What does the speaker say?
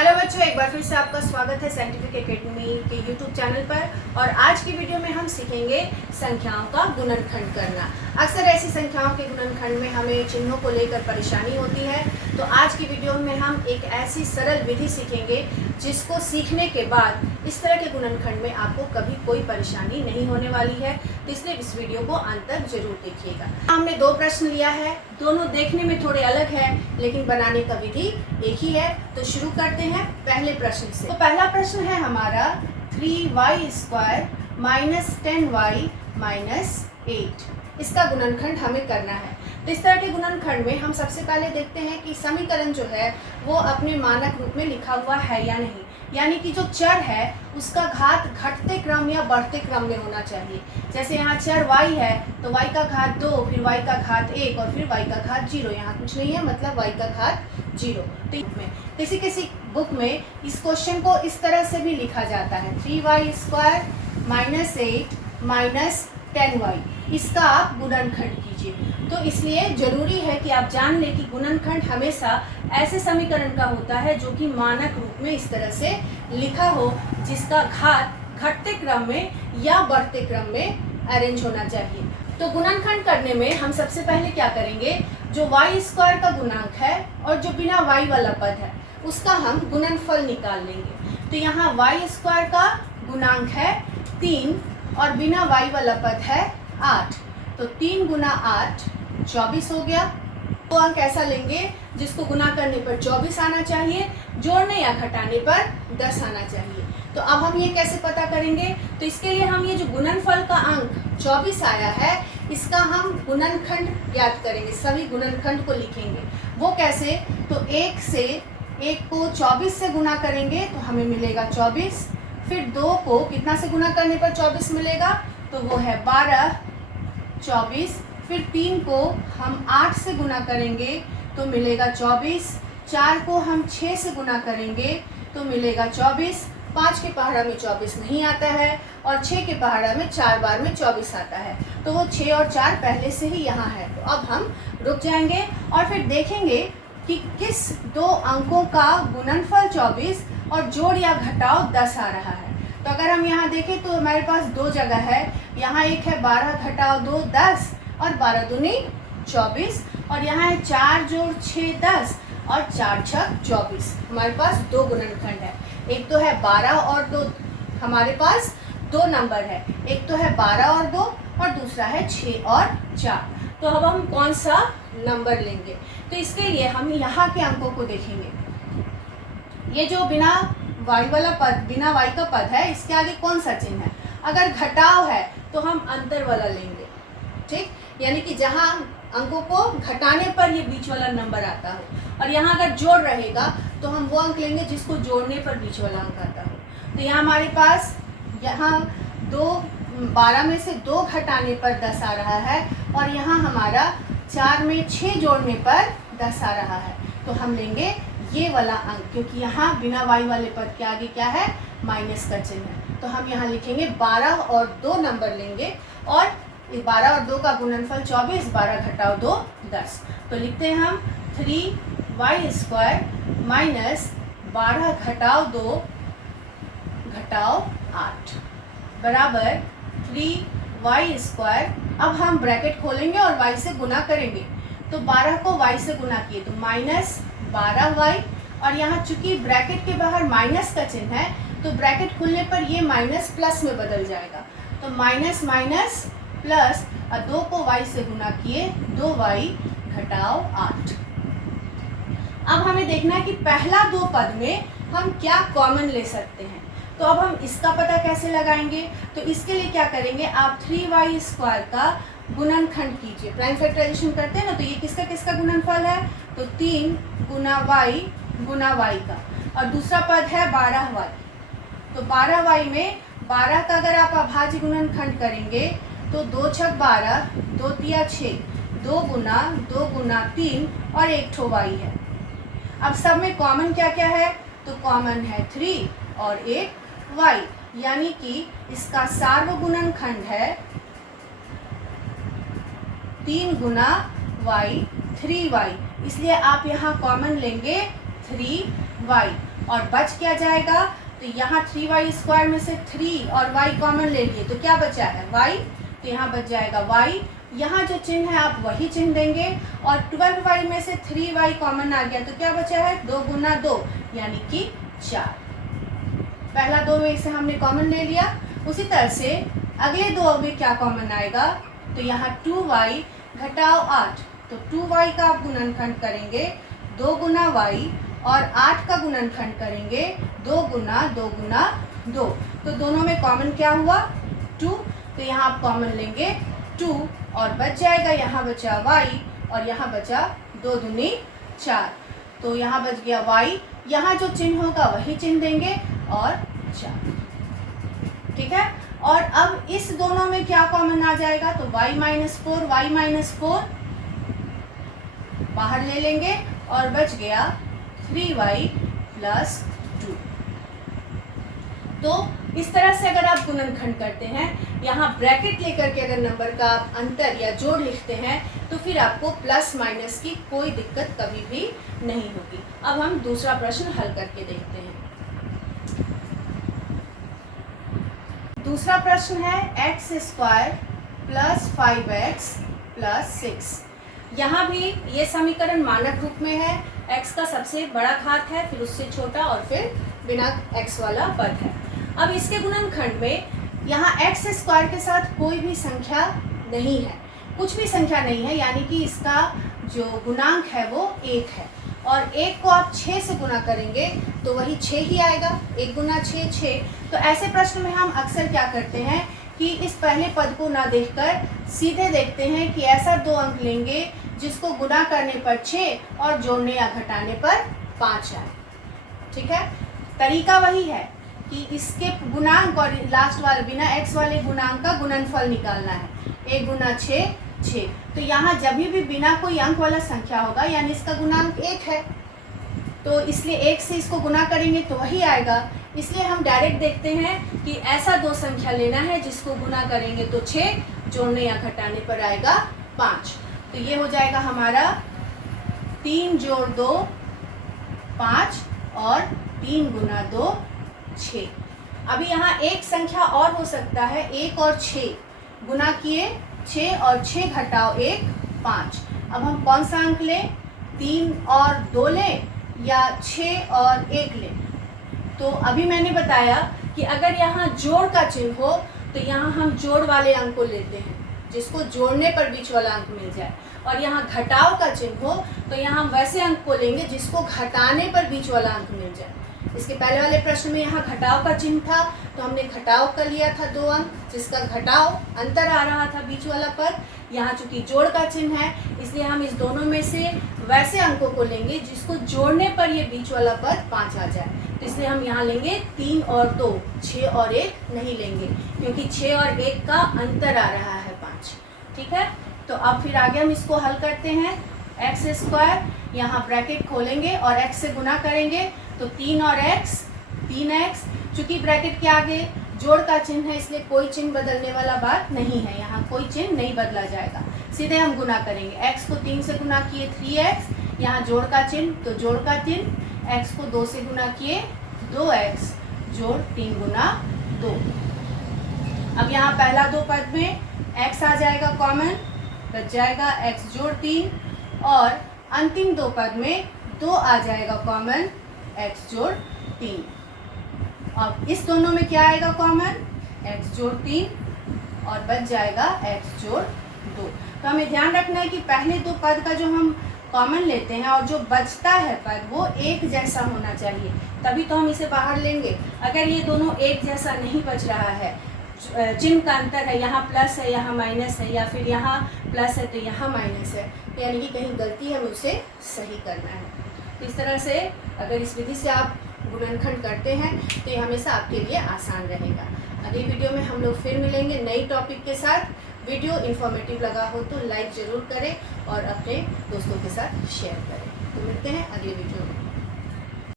Hello बच्चों, एक बार फिर से आपका स्वागत है साइंटिफिक एकेडमी के यूट्यूब चैनल पर। और आज की वीडियो में हम सीखेंगे संख्याओं का गुणनखंड करना। अक्सर ऐसी संख्याओं के गुणनखंड में हमें चिन्हों को लेकर परेशानी होती है, तो आज की वीडियो में हम एक ऐसी सरल विधि सीखेंगे जिसको सीखने के बाद इस तरह के गुणनखंड में आपको कभी कोई परेशानी नहीं होने वाली है। तो इसलिए इस वीडियो को अंत तक जरूर देखिएगा। हमने दो प्रश्न लिया है, दोनों देखने में थोड़े अलग है लेकिन बनाने का विधि एक ही है। तो शुरू करते हैं पहले प्रश्न से। तो पहला प्रश्न है हमारा 3y² माइनस 10y माइनस 8। इसका गुणनखंड हमें करना है। तो इस तरह के गुणनखंड में हम सबसे पहले देखते हैं कि समीकरण जो है वो अपने मानक रूप में लिखा हुआ है या नहीं, यानी कि जो चर है उसका घात घटते क्रम या बढ़ते क्रम में होना चाहिए। जैसे यहाँ चर y है तो y का घात 2, फिर y का घात 1 और फिर y का घात 0। यहाँ कुछ नहीं है, मतलब y का घात 0। तो किसी किसी बुक में इस क्वेश्चन को इस तरह से भी लिखा जाता है 3y² माइनस 8 माइनस 10y। इसका आप गुणनखंड कीजिए। तो इसलिए जरूरी है कि आप जान लें कि गुणनखंड हमेशा ऐसे समीकरण का होता है जो कि मानक रूप में इस तरह से लिखा हो, जिसका घात घटते क्रम में या बढ़ते क्रम में अरेंज होना चाहिए। तो गुणनखंड करने में हम सबसे पहले क्या करेंगे, जो y² का गुणांक है और जो बिना y वाला पद है उसका हम गुणनफल निकाल लेंगे। तो यहाँ y² का गुणांक है 3 और बिना y वाला पद है 8। तो 3 गुना 8 24 हो गया। तो अंक ऐसा लेंगे जिसको गुना करने पर 24 आना चाहिए, जोड़ने या घटाने पर 10 आना चाहिए। तो अब हम ये कैसे पता करेंगे, तो इसके लिए हम ये जो गुणनफल का अंक 24 आया है इसका हम गुणनखंड ज्ञात करेंगे, सभी गुणनखंड को लिखेंगे। वो कैसे, तो 1 से 1 को 24 से गुना करेंगे तो हमें मिलेगा 24। फिर 2 को कितना से गुना करने पर 24 मिलेगा, तो वो है 12 24। फिर 3 को हम 8 से गुना करेंगे तो मिलेगा 24। 4 को हम 6 से गुना करेंगे तो मिलेगा 24। 5 के पहाड़ा में 24 नहीं आता है और 6 के पहाड़ा में 4 बार में 24 आता है, तो वो 6 और 4 पहले से ही यहाँ है। तो अब हम रुक जाएंगे और फिर देखेंगे कि किस दो अंकों का गुणनफल 24 और जोड़ या घटाव 10 आ रहा है। तो अगर हम यहाँ देखें तो हमारे पास दो जगह है, यहाँ एक है 12 घटाव 2 10 और 12 दूनी 24, और यहाँ है 4 जोड़ 6 10 और 4 छक 24। हमारे पास दो गुणनखंड है, एक तो है 12 और 2, हमारे पास दो नंबर है, एक तो है 12 और 2 और दूसरा है 6 और 4। तो अब हम कौन सा नंबर लेंगे, तो इसके लिए हम यहाँ के अंकों को देखेंगे। ये जो बिना y वाला पद, बिना y का पद है, इसके आगे कौन सा चिन्ह है। अगर घटाव है तो हम अंतर वाला लेंगे, ठीक, यानी कि जहाँ अंकों को घटाने पर ये बीच वाला नंबर आता हो, और यहाँ अगर जोड़ रहेगा तो हम वो अंक लेंगे जिसको जोड़ने पर बीच वाला अंक आता हो। तो यहाँ हमारे पास यहाँ 12 में से 2 घटाने पर 10 आ रहा है और यहाँ हमारा 4 में 6 जोड़ने पर 10 आ रहा है। तो हम लेंगे ये वाला अंक, क्योंकि यहाँ बिना y वाले पद के आगे क्या है, माइनस का चिन्ह है। तो हम यहाँ लिखेंगे 12 और 2 नंबर लेंगे, और 12 और 2 का गुणनफल 24, 12 घटाव 2 10। तो लिखते हैं हम 3y² माइनस 12 घटाव 2 घटाव 8 बराबर 3y²। अब हम ब्रैकेट खोलेंगे और y से गुना करेंगे। तो 12 को y से गुना किए तो माइनस 12y, और यहाँ चूंकि ब्रैकेट के बाहर माइनस का चिन्ह है तो ब्रैकेट खुलने पर ये माइनस प्लस में बदल जाएगा। तो माइनस माइनस प्लस, और 2 को y से गुना किए 2y घटाव 8। अब हमें देखना है कि पहला दो पद में हम क्या कॉमन ले सकते हैं। तो अब हम इसका पता कैसे लगाएंगे, तो इसके लिए क्या करेंगे, आप 3y² का गुणनखंड कीजिए। प्राइम फैक्टराइजेशन करते हैं ना, तो ये किसका किसका गुणनफल है, तो 3 गुना y का, और दूसरा पद है 12y। तो 12y में 12 का अगर आप अभाज्य गुणनखंड करेंगे तो 2 छक 12, 2 तिया 6, 2 गुना 3 और 1 ठो y है। अब सब में कॉमन क्या क्या है, तो कॉमन है 3 और 1 y, यानी कि इसका सार्वगुणनखंड है 3 गुना y 3y। इसलिए आप यहाँ कॉमन लेंगे 3y, और बच क्या जाएगा, तो यहाँ 3y² में से 3 और y कॉमन ले लिए तो क्या बचा है y, तो यहाँ बच जाएगा y। यहाँ जो चिन्ह है आप वही चिन्ह देंगे और 12y में से 3y कॉमन आ गया तो क्या बचा है 2 गुना 2 यानी कि 4। पहला 2 में से हमने कॉमन ले लिया। उसी तरह से अगले 2 में क्या कॉमन आएगा, तो यहाँ 2y घटाओ 8, तो 2y का आप गुणनखंड करेंगे 2 गुना y और 8 का गुणनखंड करेंगे 2 गुना 2 गुना 2। तो दोनों में कॉमन क्या हुआ 2, तो यहाँ आप कॉमन लेंगे 2 और बच जाएगा, यहाँ बचा y और यहाँ बचा 2 दूनी 4, तो यहाँ बच गया y। यहाँ जो चिन्ह होगा वही चिन्ह देंगे और 4, ठीक है। और अब इस दोनों में क्या कॉमन आ जाएगा, तो y - 4 बाहर ले लेंगे और बच गया 3y + 2। तो इस तरह से अगर आप गुणनखंड करते हैं, यहाँ ब्रैकेट लेकर के अगर नंबर का आप अंतर या जोड़ लिखते हैं तो फिर आपको प्लस माइनस की कोई दिक्कत कभी भी नहीं होगी। अब हम दूसरा प्रश्न हल करके देखते हैं। दूसरा प्रश्न है x² + 5x + 6। यहाँ भी ये समीकरण मानक रूप में है, x का सबसे बड़ा घात है, फिर उससे छोटा और फिर बिना x वाला पद है। अब इसके गुणनखंड में यहाँ x² के साथ कोई भी संख्या नहीं है, कुछ भी संख्या नहीं है, यानी कि इसका जो गुणांक है वो 1 है और 1 को आप 6 से गुना करेंगे तो वही 6 ही आएगा, 1 गुना 6 6। तो ऐसे प्रश्न में हम अक्सर क्या करते हैं कि इस पहले पद को ना देखकर सीधे देखते हैं कि ऐसा 2 अंक लेंगे जिसको गुना करने पर 6 और जोड़ने या घटाने पर 5 आए, ठीक है। तरीका वही है कि इसके गुणांक और लास्ट वाले बिना x वाले गुणांक का गुणनफल निकालना है। 1 गुना 6 6, तो यहाँ जब भी बिना कोई अंक वाला संख्या होगा यानी इसका गुणांक 1 है, तो इसलिए 1 से इसको गुना करेंगे तो वही आएगा। इसलिए हम डायरेक्ट देखते हैं कि ऐसा 2 संख्या लेना है जिसको गुना करेंगे तो 6, जोड़ने या घटाने पर आएगा 5। तो ये हो जाएगा हमारा 3 जोड़ 2 5 और 3 गुना 2 6। अभी यहाँ एक संख्या और हो सकता है, 1 और 6 गुना किए 6 और 6 घटाओ 1 5। अब हम कौन सा अंक लें, 3 और 2 लें या 6 और 1 लें। तो अभी मैंने बताया कि अगर यहाँ जोड़ का चिन्ह हो तो यहाँ हम जोड़ वाले अंक को लेते हैं जिसको जोड़ने पर बीच वाला अंक मिल जाए, और यहाँ घटाव का चिन्ह हो तो यहाँ हम वैसे अंक को लेंगे जिसको घटाने पर बीच वाला अंक मिल जाए। इसके पहले वाले प्रश्न में यहाँ घटाव का चिन्ह था तो हमने घटाव का लिया था 2 अंक जिसका घटाव अंतर आ रहा था बीच वाला पद। यहाँ चूंकि जोड़ का चिन्ह है इसलिए हम इस दोनों में से वैसे अंकों को लेंगे जिसको जोड़ने पर ये बीच वाला पद 5 आ जाए। तो इसलिए हम यहाँ लेंगे 3 और 2, 6 और 1 नहीं लेंगे क्योंकि 6 और 1 का अंतर आ रहा है 5, ठीक है। तो अब फिर आगे हम इसको हल करते हैं। x², यहाँ ब्रैकेट खोलेंगे और x से गुना करेंगे तो 3 और x 3x, चूँकि ब्रैकेट के आगे जोड़ का चिन्ह है इसलिए कोई चिन्ह बदलने वाला बात नहीं है, यहाँ कोई चिन्ह नहीं बदला जाएगा, सीधे हम गुना करेंगे। x को 3 से गुना किए 3x, यहाँ जोड़ का चिन्ह तो जोड़ का चिन्ह, x को 2 से गुना किए 2x जोड़ 3 गुना 2। अब यहाँ पहला 2 पद में x आ जाएगा कॉमन, बच जाएगा x जोड़ 3, और अंतिम 2 पद में 2 आ जाएगा कॉमन, x जोड़ 3। अब इस दोनों में क्या आएगा कॉमन, x जोड़ 3 और बच जाएगा x जोड़ 2। तो हमें ध्यान रखना है कि पहले 2 पद का जो हम कॉमन लेते हैं और जो बचता है पद वो एक जैसा होना चाहिए, तभी तो हम इसे बाहर लेंगे। अगर ये दोनों एक जैसा नहीं बच रहा है, चिन्ह का अंतर है, यहाँ प्लस है यहाँ माइनस है, या फिर यहाँ प्लस है तो यहाँ माइनस है, तो यानी कि कहीं गलती है, हमें उसे सही करना है। तो इस तरह से अगर इस विधि से आप गुणनखंड करते हैं तो ये हमेशा आपके लिए आसान रहेगा। अगली वीडियो में हम लोग फिर मिलेंगे नई टॉपिक के साथ। वीडियो इन्फॉर्मेटिव लगा हो तो लाइक ज़रूर करें और अपने दोस्तों के साथ शेयर करें। तो मिलते हैं अगली वीडियो में।